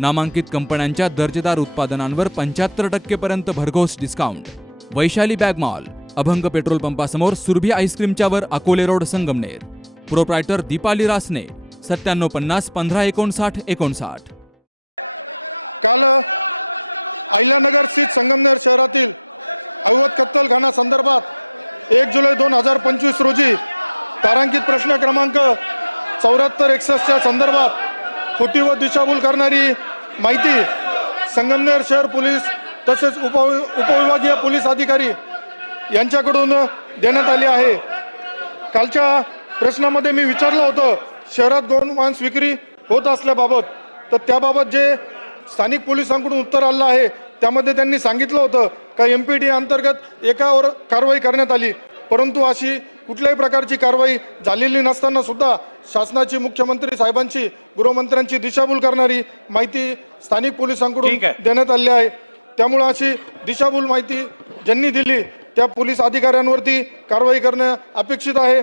नामांकित कंपन्यांच्या दर्जेदार उत्पादनांवर पंच्याहत्तर टक्केपर्यंत भरघोस discount Vaishali bag mall Abhang petrol पंपासमोर Surabhi आईस्क्रीमच्यावर अकोले रोड संगमनेर. प्रोप्रायटर दीपाली रासने सत्त्याण्णव पन्नास पंधरा एकोणसाठ एकोणसाठ. काल अहिल्यानगर स्थित संगमनेर शहरातील अवध कत्तलखाना संदर्भात एक जुलै दोन हजार पंचवीस रोजी तारांकित प्रश्न क्रमांक चौऱ्याहत्तर एकसष्टच्या संदर्भात खोटी व दिशाभूल करणारी माहिती संगमनेर शहर पोलीस तसेच उप उपविभागीय पोलीस अधिकारी यांच्याकडून देण्यात आली आहे. कालच्या प्रश्नामध्ये मी विचारलं होतं शहरात गौण मांस विक्री होत असल्याबाबत. तर त्याबाबत जे स्थानिक पोलिसांकडून उत्तर आलं आहे त्यामध्ये त्यांनी सांगितलं होतं का एम पी डी अंतर्गत एकावर कारवाई करण्यात आली. परंतु अशी कुठल्याही प्रकारची कारवाई झालेली नसताना सुद्धा शासनाची मुख्यमंत्री साहेबांची गृहमंत्र्यांची दिशाभूल करणारी माहिती स्थानिक पोलिसांकडून. देण्यात आली आहे. त्यामुळं अशी दिशाभूल माहिती ज्यांनी दिली त्या पोलीस अधिकाऱ्यांवरती कारवाई करणे अपेक्षित आहे.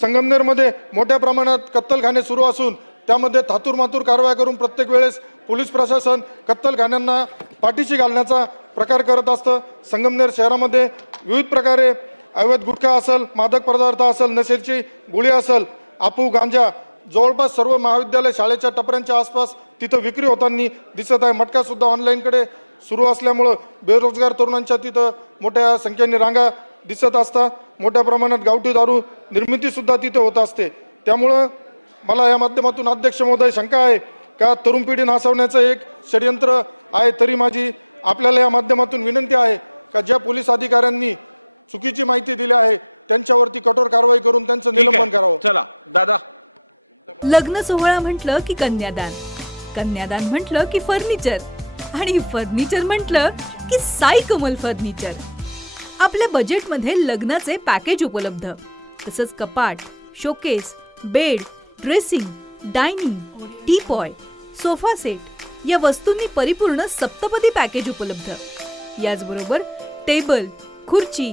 संगमनेरमध्ये मोठ्या प्रमाणात कत्तलखाने सुरू असून त्यामध्ये थातूर मातूर कारवाया करून प्रत्येक वेळेस पोलीस प्रशासन कत्तलखान्यांना पाठीशी घालण्याचा प्रकार करत असतं. संगमनेर शहरामध्ये विविध प्रकारे अवैध गुटखा असेल मादक पदार्थ असेल नशेची गोळी असेल आपू गांजा जवळपास सर्व महाविद्यालय शाळेच्या टपऱ्यांच्या आसपास तिथं विक्री होताना दिसत आहे. मटकासुद्धा ऑनलाईनकडे सुरू असल्यामुळं बेरोजगार तरुणांच्या तिथं मोठ्या संख्येने रांगा दिसत असतात. मोठ्या प्रमाणात गावठी दारू निर्मितीसुद्धा तिथे होत असते. त्यामुळं मला या माध्यमातून अध्यक्ष महोदय शंका आहे का? तरुण पिढी नासवण्याचं एक षडयंत्र आहे तरी माझी आपल्याला या माध्यमातून विनंती आहे का? ज्या पोलीस अधिकाऱ्यांनी चुकीची माहिती दिली आहे. त्यांच्यावरती कठोर कारवाई करून त्यांचं ठीक निलंबन आहे. करावं. चला दादा. लग्न सोहळा म्हटलं की कन्यादान. कन्यादान म्हटलं की फर्निचर. आणि फर्निचर म्हटलं की साई कमल फर्निचर. आपल्या बजेटमध्ये लग्नाचे पॅकेज उपलब्ध. तसंच कपाट showcase bed dressing dining teapoy sofa set या वस्तूंनी परिपूर्ण सप्तपदी पॅकेज उपलब्ध. याचबरोबर टेबल खुर्ची